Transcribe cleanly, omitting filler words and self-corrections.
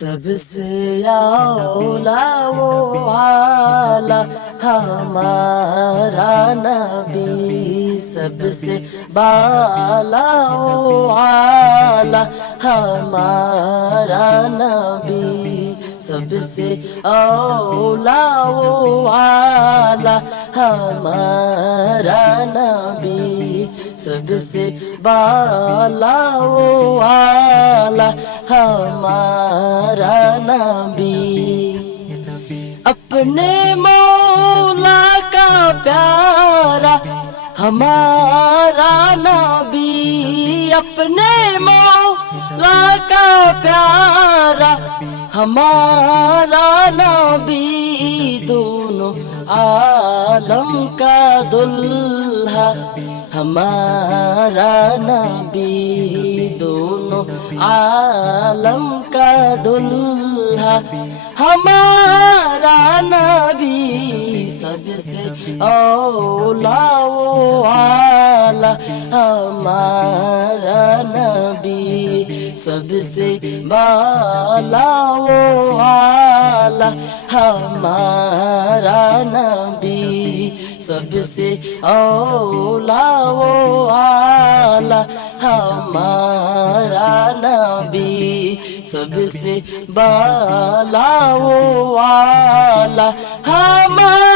सबसे औला वो आला हमारा नबी, सबसे बाला वो आला हमारा नबी, सबसे औला वो आला हमारा नबी, सबसे बाला वो आला हमारा नबी। अपने मौला का प्यारा हमारा नबी, अपने मौला का प्यारा हमारा नबी, दोनों आलम का दुल्हा हमारा नबी, दोनों आलम का दुल्हा हमारा नबी, सबसे औला वो आला हमारा नबी, सबसे बाला वो आला हमारा नबी, सबसे औला वो आला हमारा नबी, सबसे बाला वो आला हमारा